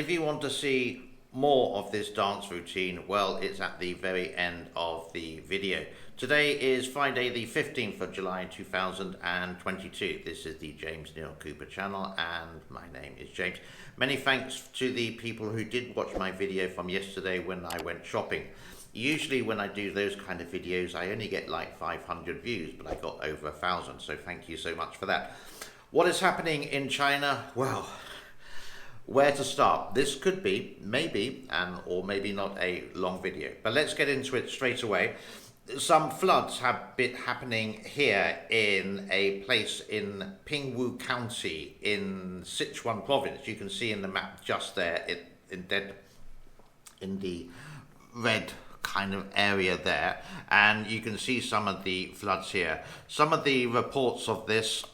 if you want to see more of this dance routine, well, it's at the very end of the video. Today is Friday the 15th of July 2022. This is the James Neil Cooper channel and my name is James. Many thanks to the people who did watch my video from yesterday when I went shopping. Usually when I do those kind of videos I only get like 500 views, but I got over 1,000, so thank you so much for that. What is happening in China? Well, where to start? This could be, maybe, or maybe not a long video, but let's get into it straight away. Some floods have been happening here in a place in Pingwu County in Sichuan province. You can see in the map just there in the red kind of area there, and you can see some of the floods here. Some of the reports of this,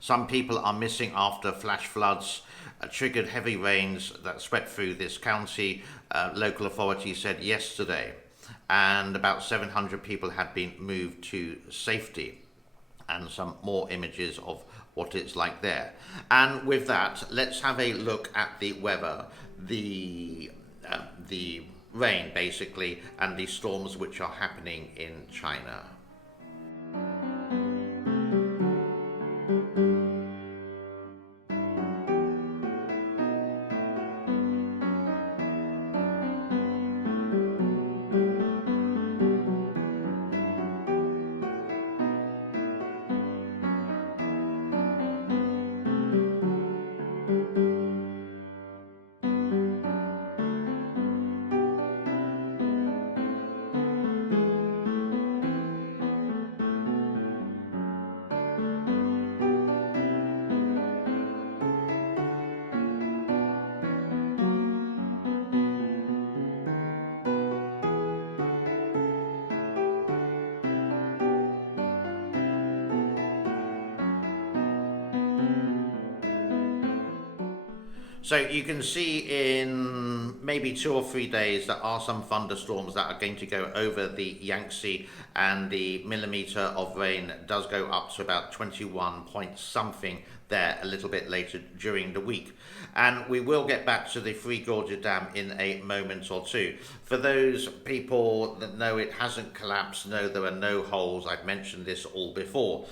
some people are missing after flash floods triggered heavy rains that swept through this county, local authorities said yesterday, and about 700 people had been moved to safety, and some more images of what it's like there. And with that, let's have a look at the weather, the rain basically, and the storms which are happening in China. So you can see in maybe 2 or 3 days there are some thunderstorms that are going to go over the Yangtze, and the millimeter of rain does go up to about 21 point something there a little bit later during the week. And we will get back to the Gorges Dam in a moment or two. For those people that know it hasn't collapsed, no, there are no holes, I've mentioned this all before.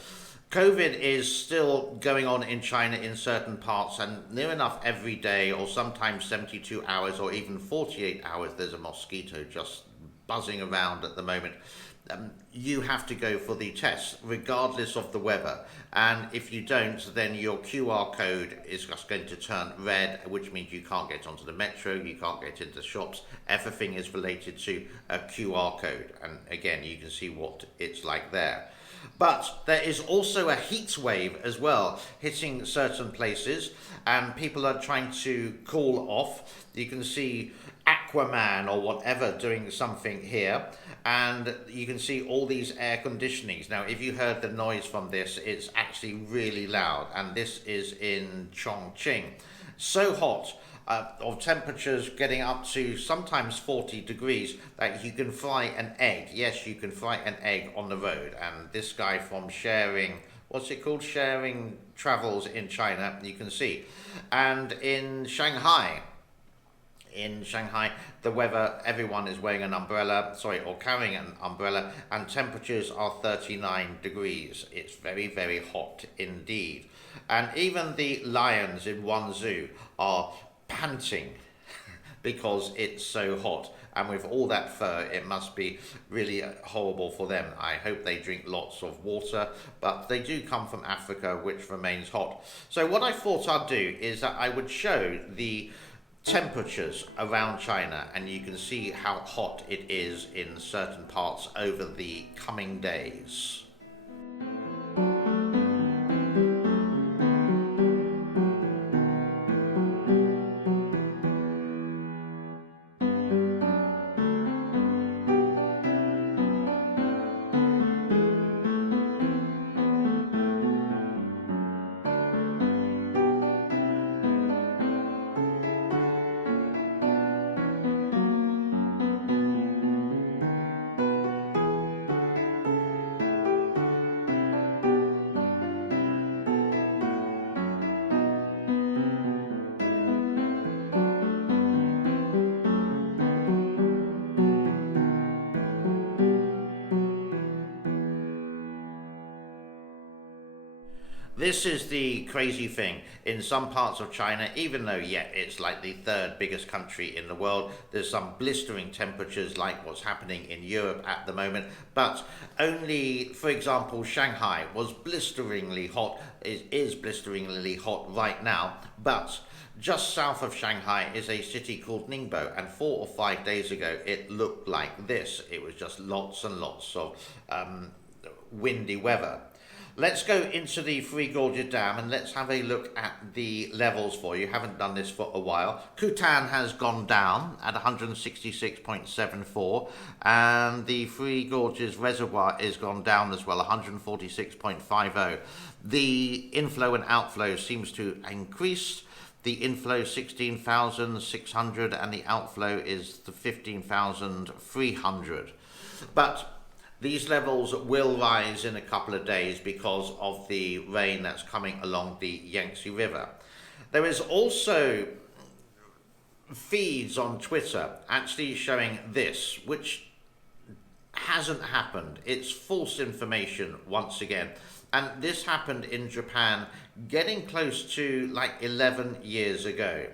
COVID is still going on in China in certain parts, and near enough every day, or sometimes 72 hours or even 48 hours, there's a mosquito just buzzing around at the moment. You have to go for the test regardless of the weather, and if you don't, then your QR code is just going to turn red, which means you can't get onto the metro, you can't get into shops. Everything is related to a QR code, and again you can see what it's like there. But there is also a heat wave as well hitting certain places, and people are trying to cool off. You can see Aquaman or whatever doing something here, and you can see all these air conditionings. Now, if you heard the noise from this, it's actually really loud, and this is in Chongqing. So hot, of temperatures getting up to sometimes 40 degrees that you can fry an egg. Yes, you can fry an egg on the road. And this guy from Sharing, what's it called? Sharing Travels in China, you can see. And in Shanghai, the weather, everyone is wearing an umbrella, or carrying an umbrella, and temperatures are 39 degrees. It's very, very hot indeed. And even the lions in one zoo are panting because it's so hot, and with all that fur it must be really horrible for them. I hope they drink lots of water, but they do come from Africa, which remains hot. So what I thought I'd do is that I would show the temperatures around China, and you can see how hot it is in certain parts over the coming days. This is the crazy thing. In some parts of China, even though, yeah, it's like the third biggest country in the world, there's some blistering temperatures like what's happening in Europe at the moment. But only, for example, Shanghai was blisteringly hot, is blisteringly hot right now. But just south of Shanghai is a city called Ningbo, and 4 or 5 days ago it looked like this. It was just lots and lots of windy weather. Let's go into the Three Gorges Dam and let's have a look at the levels for you. Haven't done this for a while. Kutan has gone down at 166.74 and the Three Gorges Reservoir is gone down as well, 146.50. The inflow and outflow seems to increase. The inflow 16,600 and the outflow is the 15,300. But these levels will rise in a couple of days because of the rain that's coming along the Yangtze River. There is also feeds on Twitter actually showing this, which hasn't happened. It's false information once again. And this happened in Japan getting close to like 11 years ago.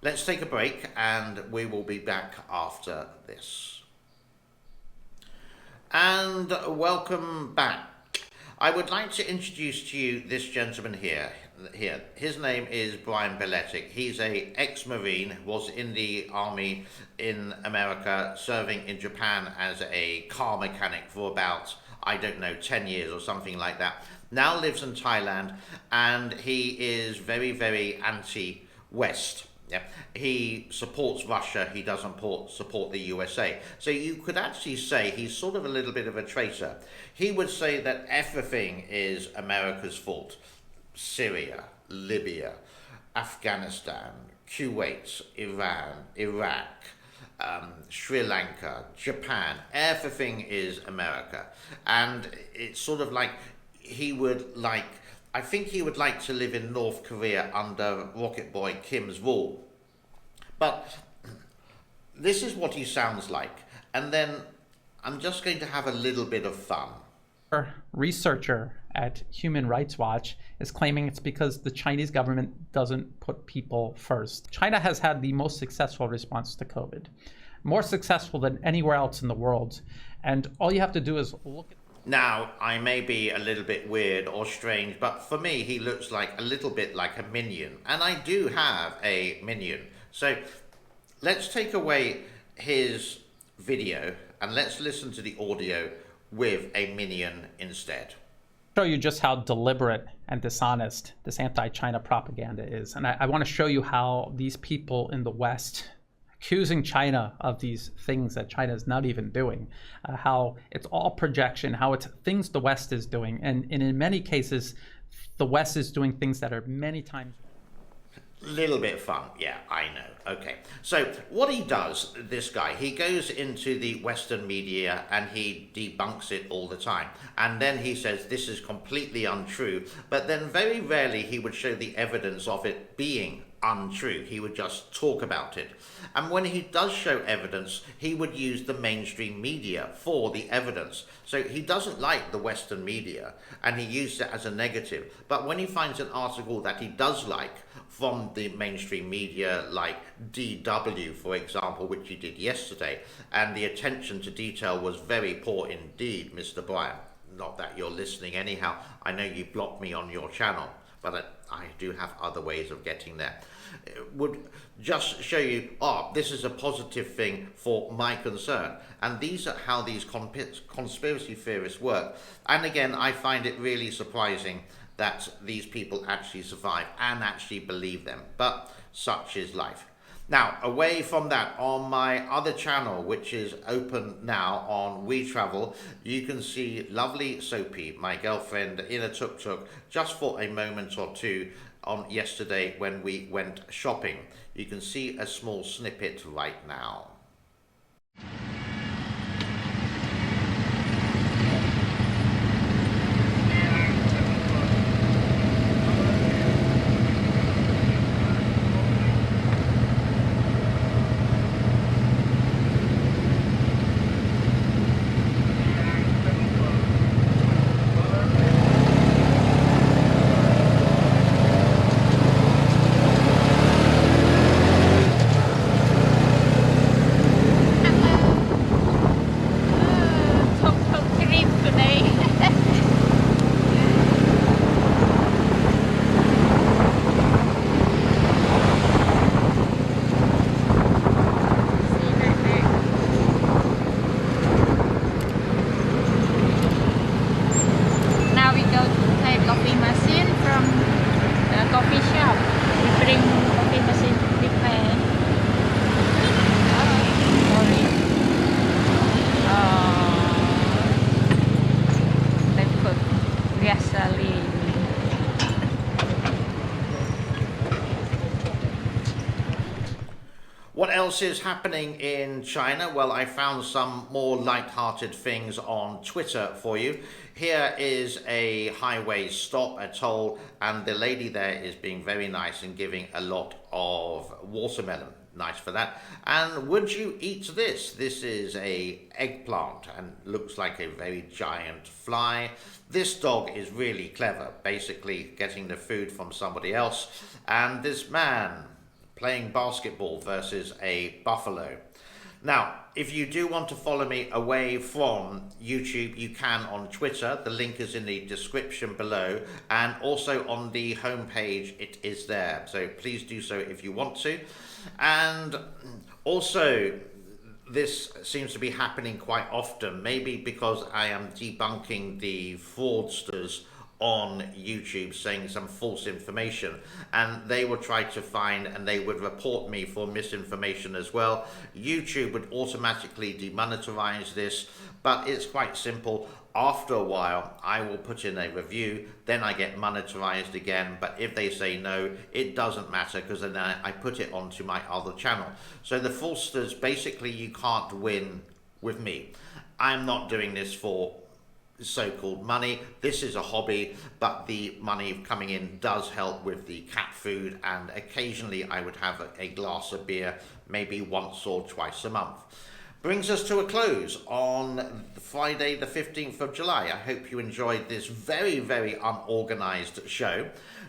Let's take a break and we will be back after this. And welcome back. I would like to introduce to you this gentleman here. His name is Brian Belletic. He's a ex-Marine, was in the army in America, serving in Japan as a car mechanic for about, I don't know, 10 years or something like that. Now lives in Thailand and he is very, very anti-West. Yeah. He supports Russia, he doesn't support the USA. So you could actually say he's sort of a little bit of a traitor. He would say that everything is America's fault. Syria, Libya, Afghanistan, Kuwait, Iran, Iraq, Sri Lanka, Japan, everything is America. And it's sort of like he would like, I think he would like to live in North Korea under Rocket Boy Kim's rule. But this is what he sounds like. And then I'm just going to have a little bit of fun. A researcher at Human Rights Watch is claiming it's because the Chinese government doesn't put people first. China has had the most successful response to COVID, more successful than anywhere else in the world. And all you have to do is look at... Now, I may be a little bit weird or strange, but for me, he looks like a little bit like a minion. And I do have a minion. So let's take away his video and let's listen to the audio with a minion instead. Show you just how deliberate and dishonest this anti-China propaganda is. And I want to show you how these people in the West accusing China of these things that China is not even doing, how it's all projection, how it's things the West is doing. And in many cases, the West is doing things that are many times... Little bit fun, yeah, I know. Okay, so what he does, this guy, he goes into the Western media and he debunks it all the time. And then he says this is completely untrue, but then very rarely he would show the evidence of it being untrue. He would just talk about it. And when he does show evidence, he would use the mainstream media for the evidence. So he doesn't like the Western media and he used it as a negative. But when he finds an article that he does like from the mainstream media, like DW, for example, which he did yesterday, and the attention to detail was very poor indeed, Mr. Brian. Not that you're listening anyhow. I know you blocked me on your channel, but I do have other ways of getting there. It would just show you, this is a positive thing for my concern. And these are how these conspiracy theorists work. And again, I find it really surprising that these people actually survive and actually believe them. But such is life. Now, away from that, on my other channel, which is open now on WeTravel, you can see lovely SOPHY, my girlfriend, in a tuk-tuk, just for a moment or two on yesterday when we went shopping. You can see a small snippet right now. else is happening in China? Well, I found some more light-hearted things on Twitter for you. Here is a highway stop, a toll, and the lady there is being very nice and giving a lot of watermelon. Nice for that. And would you eat this? This is a eggplant and looks like a very giant fly. This dog is really clever, basically getting the food from somebody else. And this man playing basketball versus a buffalo. Now, if you do want to follow me away from YouTube, you can on Twitter. The link is in the description below, and also on the homepage it is there. So please do so if you want to. And also, this seems to be happening quite often, maybe because I am debunking the fraudsters on YouTube saying some false information, and they would try to find and they would report me for misinformation as well. YouTube would automatically demonetize this, but it's quite simple. After a while I will put in a review, then I get monetized again, but if they say no, it doesn't matter, because then I put it onto my other channel. So the fraudsters, basically you can't win with me. I'm not doing this for so-called money. This is a hobby, but the money coming in does help with the cat food, and occasionally I would have a glass of beer, maybe once or twice a month. Brings us to a close on Friday the 15th of July. I hope you enjoyed this very, very unorganized show.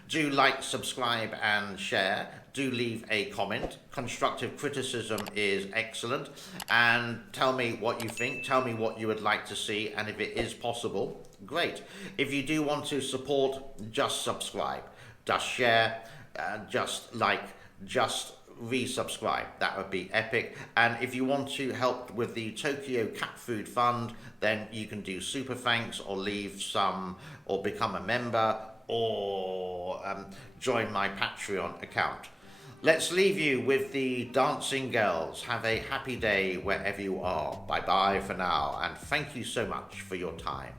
Do like, subscribe and share. Do leave a comment. Constructive criticism is excellent. And tell me what you think. Tell me what you would like to see. And if it is possible, great. If you do want to support, just subscribe. Just share. Just like. Just resubscribe. That would be epic. And if you want to help with the Tokyo Cat Food Fund, then you can do super thanks, or leave some, or become a member, or join my Patreon account. Let's leave you with the dancing girls. Have a happy day wherever you are. Bye bye for now, and thank you so much for your time.